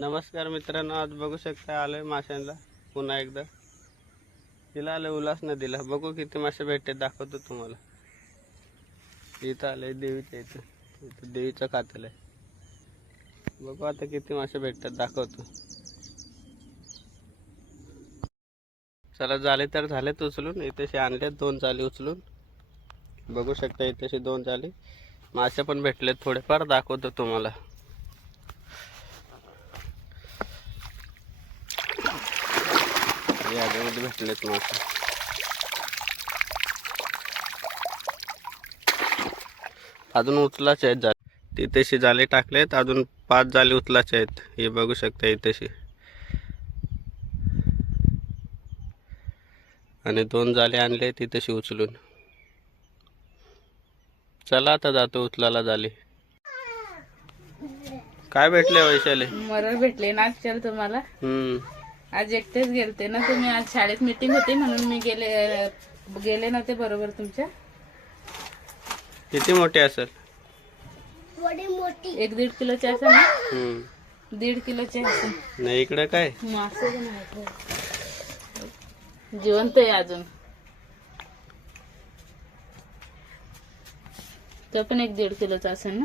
नमस्कार मित्रांनो, आज बघू शकता आलोय माशांना पुन्हा एकदा. तिला आलं उल्हास नदीला. बघू किती मासे भेटते दाखवतो तुम्हाला. इथं आलंय देवीच्या इथं देवीचं कातल आहे. बघू आता किती मासे भेटतात दाखवतो. चला, झाले तर झालेत उचलून. इथेशी आणले 2 जाळी उचलून. बघू शकता इथेशी 2 जाळी मासे पण भेटलेत. थोडेफार दाखवतो तुम्हाला. याच्यामध्ये भेटलेत मासे. अजून उचलाचे आहेत जाळे. तिथेशी जाळे टाकलेत. अजून 5 जाळे उचलाचे आहेत. हे बघू शकता इथेशी. आणि 2 जाळे आणले तिथेशी उचलून. चला आता जातो उचलायला जाळे. काय भेटले वैशाली? मरळ भेटले ना चल तुम्हाला. आज एकटेच गेलते ना तुम्ही. आज शाळेत मीटिंग होती म्हणून मी गेले नव्हते बरोबर तुमच्या. किती मोठी असेल? 1-1.5 किलोचे असेल ना. 1.5 किलोचे असेल. नाही इकडे काय मासे जिवंत आहे अजून. तो पण 1-1.5 किलोचा असेल ना.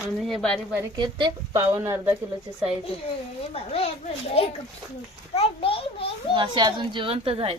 आणि हे बारीक बारीक आहेत ते 1.25-अर्धा किलोचे साईज. मासे अजून जिवंतच आहेत.